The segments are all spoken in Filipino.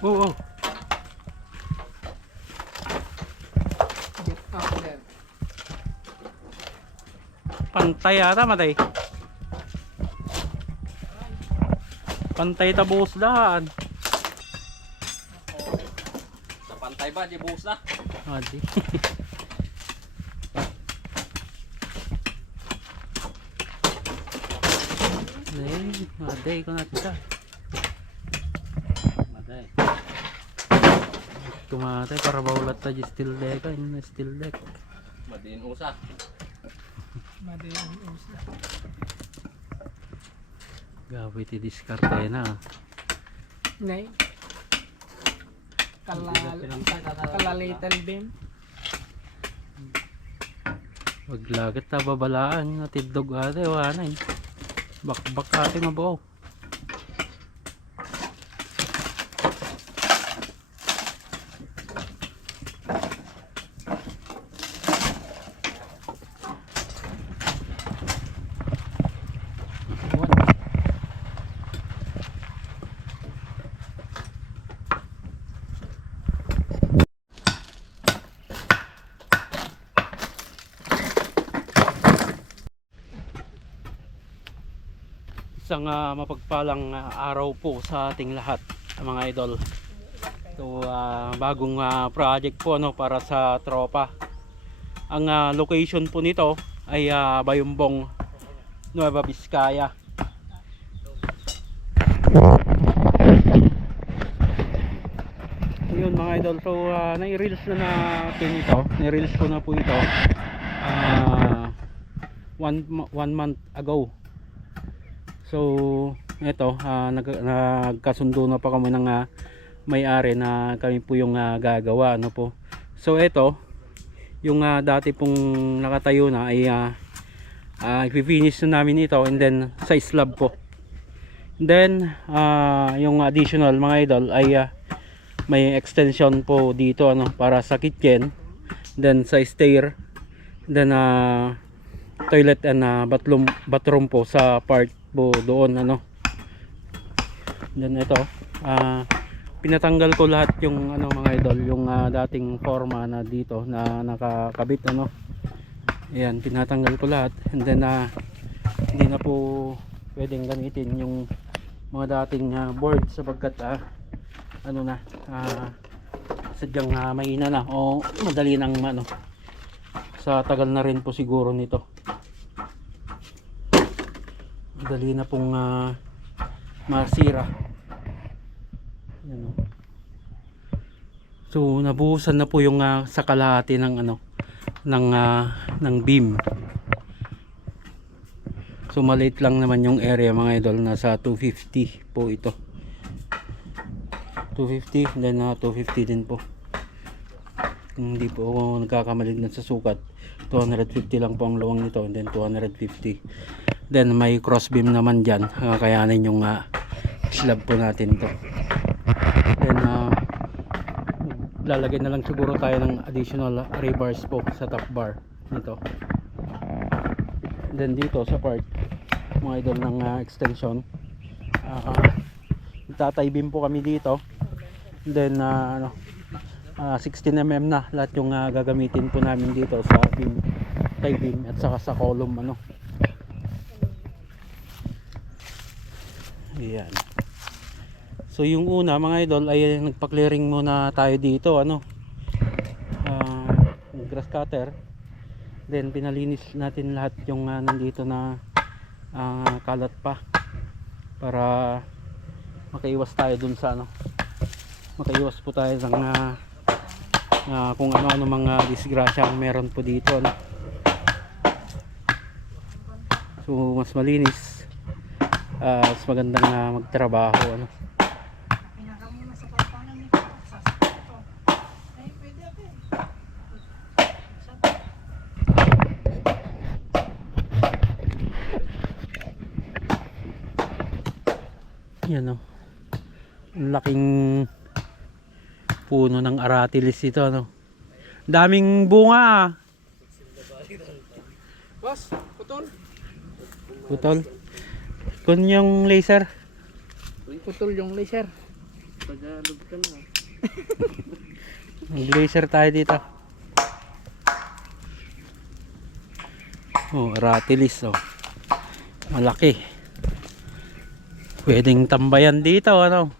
Oo. Up there. Pantay ata matay. Pantay tabos daan. Sa pantay ba, di buhos na. Adi. Ay, maday ko na kita. Matay. Tumatay para baulat ta di steel deck ay steel deck. Madiin usa. Madaling usa. Gabi ti diskarte na. Nay. Kala, kala little beam. Wag lagat ta babalaan natidog ate wala eh. Bakbak ate mabaw. Isang ah, mapagpalang ah, araw po sa ating lahat, mga idol. So, ah, bagong ah, project po no para sa tropa. Ang ah, location po nito ay ah, Bayumbong, Nueva Vizcaya. Yun mga idol, so ah, nai-reels na natin ito. Nai-reels ko na po ito. Ah, one, one month ago. So, eto, ah, nag, nagkasundo na pa kami ng ah, may-ari na kami po yung ah, gagawa, ano po. So, eto, yung ah, dati pong nakatayo na ay uh, i-finish na namin ito and then sa slab po. Then, ah, yung additional mga idol ay ah, may extension po dito ano para sa kitchen. Then sa stair, then ah, toilet and uh, bathroom, bathroom po sa part po doon ano. Then ito. Ah pinatanggal ko lahat yung ano mga idol yung ah, dating forma na dito na nakakabit ano. Ayan pinatanggal ko lahat. And then ah, hindi na po pwedeng gamitin yung mga dating ah, board sapagkat ah, ano na ah, sadyang ah, mahina na o madali nang ano sa tagal na rin po siguro nito madali na pong ah, masira. Yan, oh. so nabuhusan na po yung ah, sa kalahati ng ano ng ah, ng beam. So maliit lang naman yung area mga idol. Nasa 250 po ito. 250 then ah, 250 din po. Kung hindi po ako nagkakamalig na sa sukat 250 lang po ang luwang nito and then 250 then may cross beam naman dyan. Kakayanin yung ah, slab po natin to. Then ah, lalagay na lang siguro tayo ng additional rebars po sa top bar nito. Then dito sa part mga idol ng ah, extension ah, tatay beam po kami dito. Then ah, ano ah, 16mm na lahat yung ah, gagamitin po namin dito sa beam tie beam at saka sa column ano Ayan. So yung una mga idol ay nagpa-clearing muna tayo dito ano. Ah, grass cutter. Then pinalinis natin lahat yung ah, nandito na ah, kalat pa para makaiwas tayo dun sa ano. Makaiwas po tayo ng ah, ah, kung ano-ano mga disgrasya ang meron po dito ano. So mas malinis ah, mas magandang ah, magtrabaho ano. Yan o. Ang laking puno ng aratilis ito ano. Daming bunga ah. Boss, putol. Putol. Kun yung laser. Putol yung laser. Tagalog ka na. May glacier tayo dito. Oh, ratilis oh. Malaki. Pwedeng tambayan dito ano.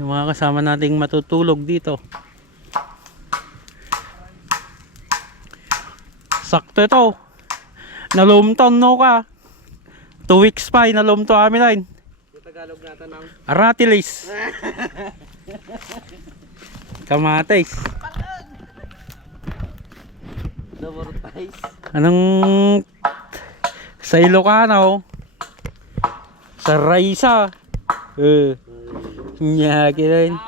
Yung mga kasama nating matutulog dito. Sakto ito. Nalumton no ka. Two weeks pa, nalumto amin line. Tagalog natin ng Aratilis. Kamatis. Davortize. Anong sa Ilocano? Sa Raisa. Eh. Nya kinain.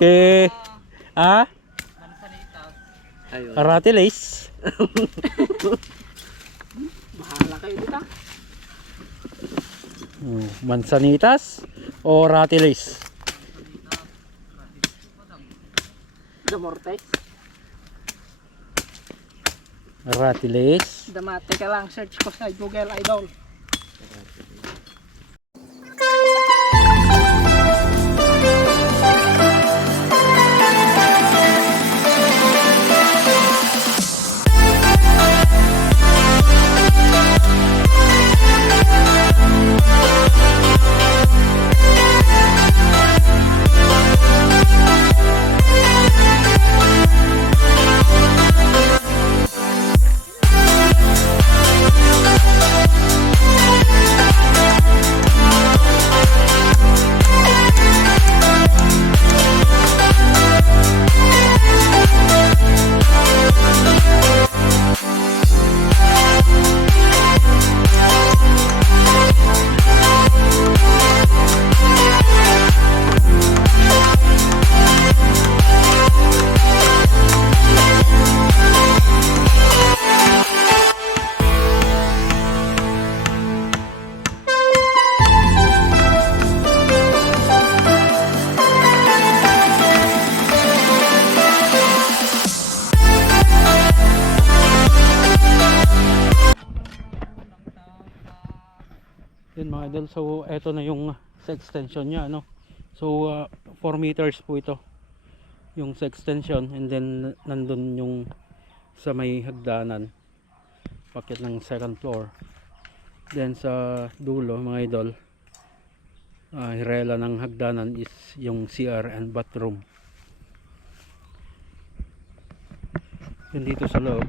Ke ah? Ayun. Aratilis. Bahala kayo dito. Hmm, Mansanitas o Ratilis? Damortize. Ratilis. Damate ka lang. Search ko sa Google Idol. So, eto na yung sa extension niya, ano. So, 4 meters po ito. Yung sa extension and then nandun yung sa may hagdanan. Pakit ng second floor. Then sa dulo, mga idol, ah, hirela ng hagdanan is yung CR and bathroom. Yun dito sa loob.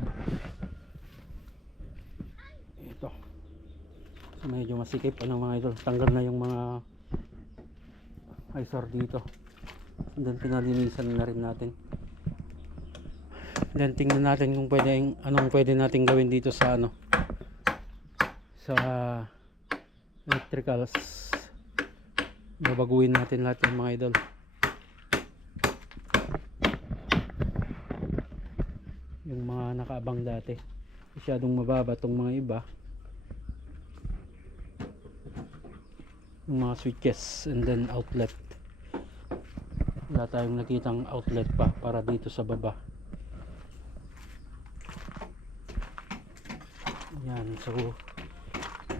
Ito. So medyo masikip ano mga idol. Tanggal na yung mga eyesore dito. And then pinalinisan na rin natin. Then tingnan natin kung pwede anong pwede natin gawin dito sa ano sa electricals. Babaguhin natin lahat yung mga idol. Yung mga nakaabang dati. Masyadong mababa tong mga iba. Yung mga switches and then outlet. Wala tayong nakitang outlet pa para dito sa baba. Yan so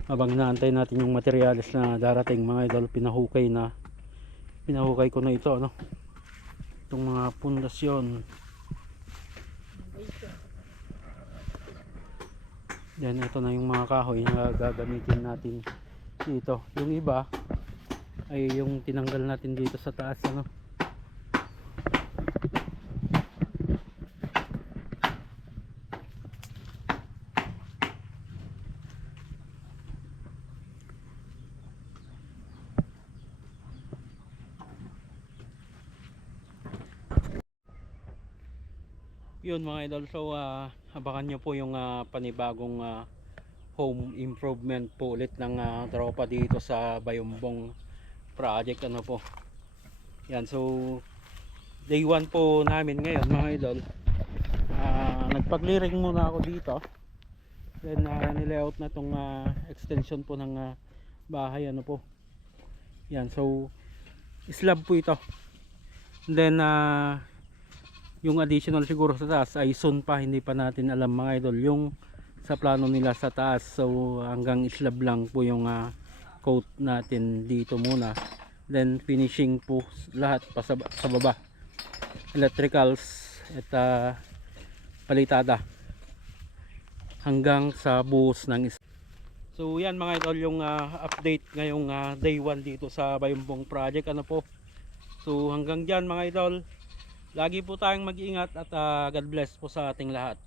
habang inaantay natin yung materials na darating mga idol pinahukay na. Pinahukay ko na ito ano? Itong mga pundasyon. Yan ito na yung mga kahoy na gagamitin natin dito. Yung iba ay yung tinanggal natin dito sa taas ano? Yun mga idol. So ah, abangan nyo po yung ah, panibagong ah, home improvement po ulit ng ah, tropa dito sa Bayumbong project ano po. Yan so day 1 po namin ngayon mga idol. Ah, nagpagliring muna ako dito. Then uh, nilayout na tong ah, extension po ng ah, bahay ano po. Yan so slab po ito. Then ah, yung additional siguro sa taas ay soon pa hindi pa natin alam mga idol. Yung sa plano nila sa taas. So hanggang slab lang po yung ah, coat natin dito muna. Then finishing po lahat pa sa, sa baba. Electricals at ah, palitada. Hanggang sa buhos ng So yan mga idol yung ah, update ngayong ah, day 1 dito sa Bayumbong Project. Ano po? So hanggang dyan mga idol. Lagi po tayong mag-ingat at ah, God bless po sa ating lahat